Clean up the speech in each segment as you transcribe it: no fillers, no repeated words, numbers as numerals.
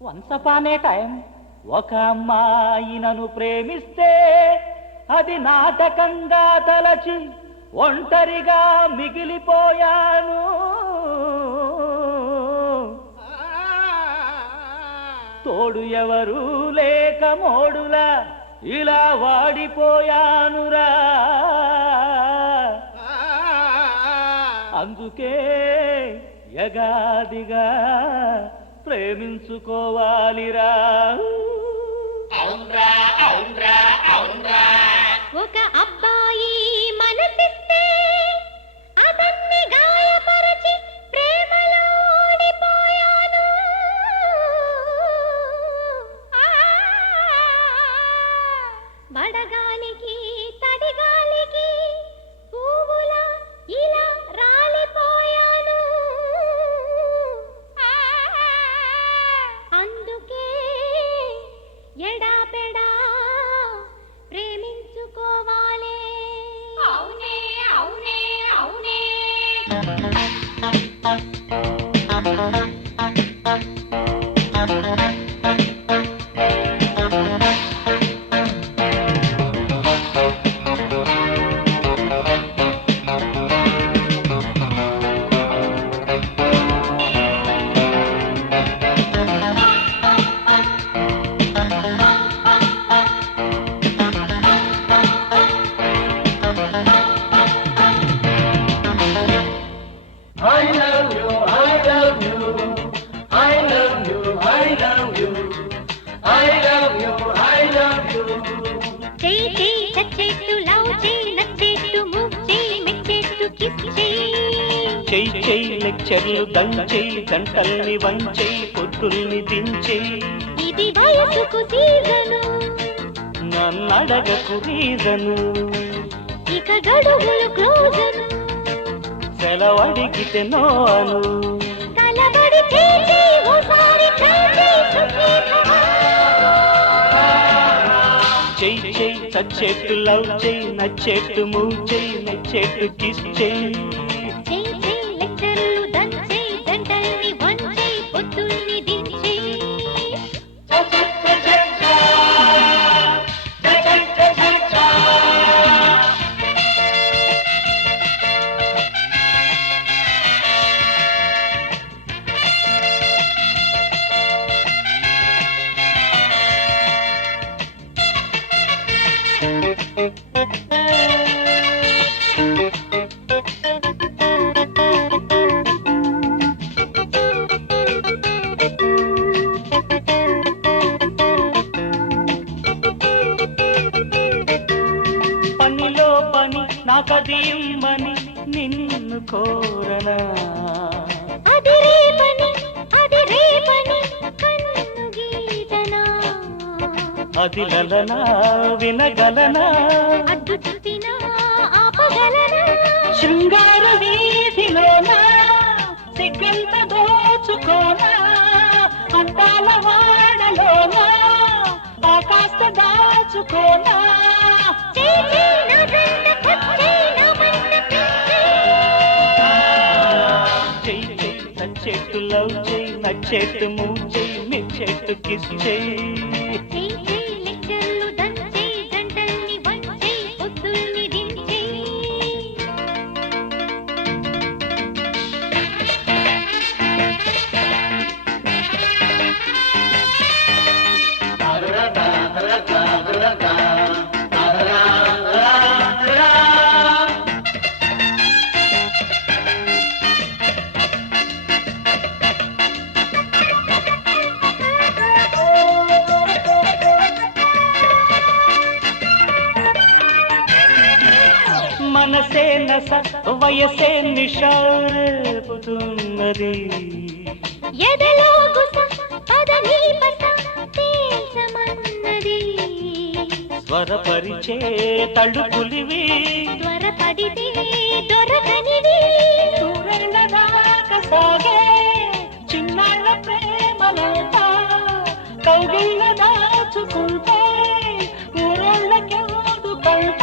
Once upon ఏ time ఒక అమ్మాయి నన్ను ప్రేమిస్తే అది నాటకంగా తలచి ఒంటరిగా మిగిలిపోయాను. తోడు ఎవరు లేక మోడులా ఇలా వాడిపోయానురా. అందుకే యగాదిగా ప్రేమించుకోవాలిరా. ఒక అబ్బాయి మనసిస్తే అతన్ని గాయపరచి ప్రేమలో ఓడిపోయాను. వడగాలికి తడిగాలికి పువ్వులా ఇలా రాలిపోయాను. అందుకే ఎడాపెడా ప్రేమించుకోవాలి. అవునే అవునే అవునే. చెయ్యి చెయ్యి లెక్చర్లు దంచెయ్యి గంటల్ని వంచెయ్యి పొద్దుల్ని దించెయ్యి. ఇది వయసుకు సీజను నన్నడగకు రీజను. ఇక గడువులు క్లోజను సెలవడిగితే నోను. కలబడి చేసి ఓసారి చెయ్యి చెయ్యి చచ్చేట్టు లవ్ చెయ్యి నచ్చేట్టు మూవ్ చెయ్యి నచ్చేట్టు కిస్ చెయ్యి. లెక్చర్లు దంచెయ్యి గంటల్ని వంచెయ్యి పొద్దుల్ని దించెయ్యి. పనిలో పని నాకది ఇమ్మని నిన్ను కోరనా. అది రేపని అది రేపని కన్ను గీతనా. అది లలనా వినగలనా. అడ్డు చూపినా ఆపగలనా. శృంగార వీధిలోనా సిగ్గంత దోచుకోనా. అందాల వాడలోనా ఆకాశ దాచుకోనా. చెయ్యి చెయ్యి నచ్చేట్టు లవ్ చెయ్యి నచ్చేట్టు మూవ్ చెయ్యి మెచ్చేట్టు కిస్ చెయ్యి. లెక్చర్లు దంచెయ్యి గంటల్ని వంచెయ్యి పొద్దుల్ని దించెయ్యి. మనసే నస వయసే నిషారేపుతున్నది. ఎదలో గుస పదని పస తేల్చమన్నది. స్వరపరిచే తళుకులివి త్వరపడితే దొరకనివి. దూరెళ్ళ దాకా సాగే చిన్నాళ్ళ ప్రేమలంతా కౌగిళ్ళ దాచుకుంటే ఊరోళ్ళకెవదు కంట.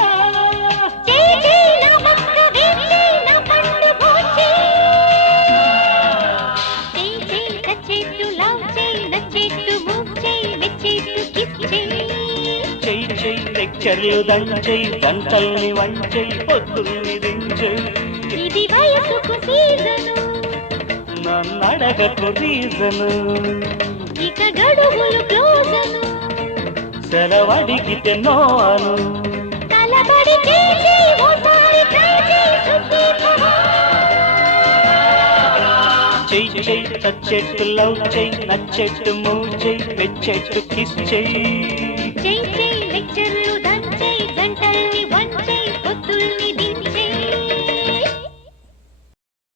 నచ్చేట్టు లవ్ చెయ్యి నచ్చేట్టు లెక్చర్లు దంచై గంటల్ని వంచై పొద్దుల్ని దించై ఇది వయసుకు సీజను నన్నడగకు రీజను ఇక గడువులు క్లోజను సెలవడిగితే నో అను తలబడి చేసి ఓసారి ట్రై చేయి సుదీపమా చెయ్యి చెయ్యి తచ్చెట్టు లవ్ చెయ్యి నచ్చెట్టు మూవ్ చెయ్యి మెచ్చెట్టు కిస్ చెయ్యి చెయ్యి చెయ్యి లెక్చర్